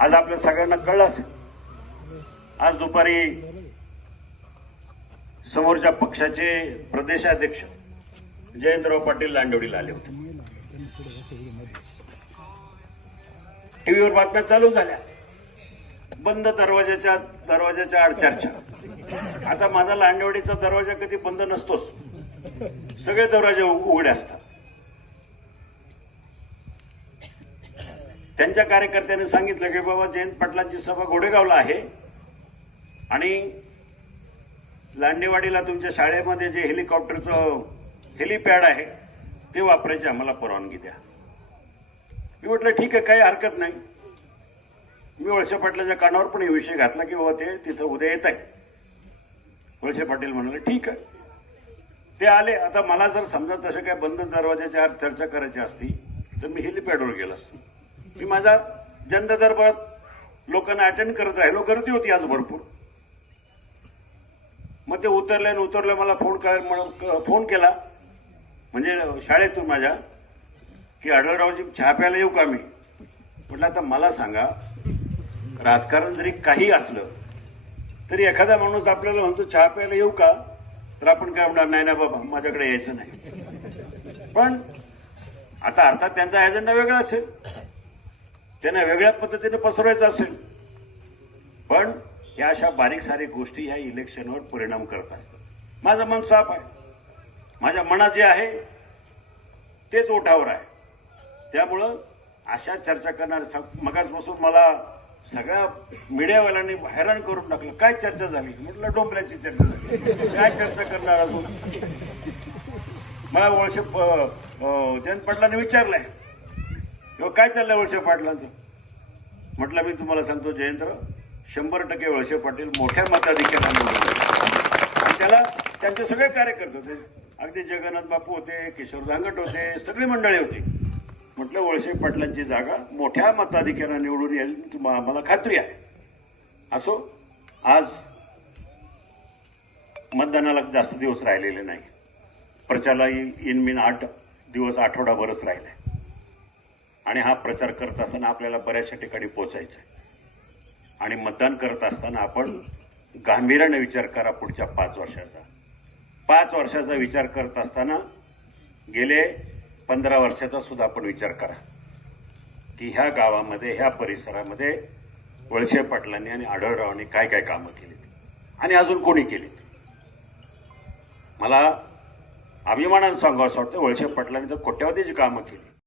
आज आपल्या सगळ्यांना कळलं असेल. आज दुपारी समोरच्या पक्षाचे प्रदेशाध्यक्ष जयंतराव पाटील लांडवडीला आले होते. टीव्हीवर बातम्या चालू झाल्या. बंद दरवाजाच्या दरवाजाच्या आड चर्चा आता माझा लांडवडीचा दरवाजा कधी बंद नसतोच. सगळे दरवाजे उघडे असतात. त्यांच्या कार्यकर्त्यांनी सांगितलं की बाबा जयंत पाटलांची सभा घोडेगावला आहे. आणि लांडेवाडीला तुमच्या शाळेमध्ये जे हेलिकॉप्टरचं हेलिपॅड आहे ते वापरायची आम्हाला परवानगी द्या. मी म्हटलं ठीक आहे काही हरकत नाही. मी वळसे पाटलाच्या कानावर पण हे विषय घातला की बाबा ते तिथं उद्या येत आहे वळसे पाटील म्हणाले ठीक आहे. ते आले. आता मला जर समजा तसं काय बंद दरवाजाच्या आत चर्चा करायची असती तर मी हेलिपॅडवर गेलो असतो. मी माझा जनता दरबार लोकांना अटेंड करत राहिलो गर्दी होती आज भरपूर. मग ते उतरले आणि उतरले मला फोन काय फोन केला. म्हणजे शाळेतून माझ्या. की आढळरावजी चहा प्यायला येऊ का मी? म्हटलं आता मला सांगा राजकारण जरी काही असलं तरी एखादा माणूस आपल्याला म्हणतो चहा प्यायला येऊ का? तर आपण काय म्हणणार नाही ना बाबा माझ्याकडे यायचं नाही. पण आता अर्थात त्यांचा एजेंडा वेगळा असेल. त्यांना वेगळ्या पद्धतीने पसरवायचं असेल. पण या अशा बारीक सारीक गोष्टी ह्या इलेक्शनवर परिणाम करत असतात. माझं मन साफ आहे. माझ्या मनात जे आहे तेच ओठावर आहे. त्यामुळं अशा चर्चा करणार मगाचपासून मला सगळ्या मीडियावाल्यांनी हैराण करून टाकलं. काय चर्चा झाली? म्हटलं डोंबल्याची चर्चा झाली. काय चर्चा करणार अजून? मला वळसे जयंत पाटलांनी विचारलंय. किंवा काय चाललंय वळसे पाटलांचं? म्हटलं मी तुम्हाला सांगतो जयंतराव शंभर टक्के वळसे पाटील मोठ्या मताधिक्याने आणि त्याला त्यांचे सगळे कार्यकर्ते होते. अगदी जगन्नाथ बापू होते किशोर धांगट होते सगळी मंडळी होती. म्हटलं वळसे पाटलांची जागा मोठ्या मताधिक्यानं निवडून येईल तुम्हाला खात्री आहे. असो आज मतदानाला जास्त दिवस राहिलेले नाही. प्रचाराला इनमिन आठ दिवस आठवडाभरच राहिले. आणि हा प्रचार करत असताना आपल्याला बऱ्याचशा ठिकाणी पोचायचं आहे आणि मतदान करत असताना आपण गांभीर्याने विचार करा पुढच्या पाच वर्षाचा. पाच वर्षाचा विचार करत असताना गेले पंधरा वर्षाचा सुद्धा आपण विचार करा. की ह्या गावामध्ये ह्या परिसरामध्ये वळसे पाटलांनी आणि आढळरावांनी काय काय कामं केलीत? आणि अजून कोणी केलीत? मला अभिमानानं सांगावं असं वाटतं वळसे पाटलांनी तर कोट्यावधीची कामं केली